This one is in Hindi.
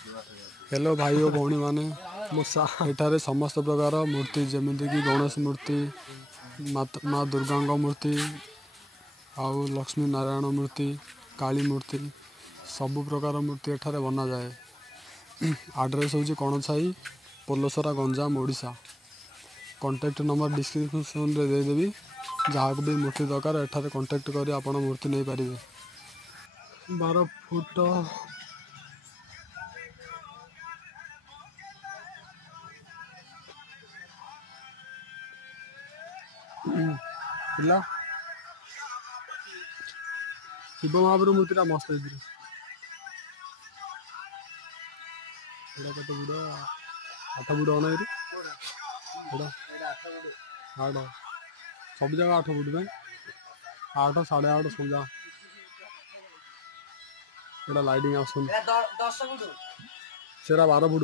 हेलो भाई और भौणी माने एठारे समस्त प्रकार मूर्ति जमीक गणेश मूर्ति माँ दुर्गा मूर्ति आउ लक्ष्मी नारायण मूर्ति काली मूर्ति सबु प्रकार मूर्ति एठारे बना जाए। आड्रेस हूँ Kanchhai Polsara Ganjam Odisha. Contact number description रे देदेवी जहाँ भी मूर्ति दरकार एठारे कॉन्टैक्ट कर आप मूर्ति नहीं पारे। 12 फुट पिला शिव महाप्रभु मूर्तिटा मस्त है। बुड़ 8 फुट होना आठ सब जगह 8 फुट में 8 8.5 सब जगह लाइटिंग आस 12 फुट।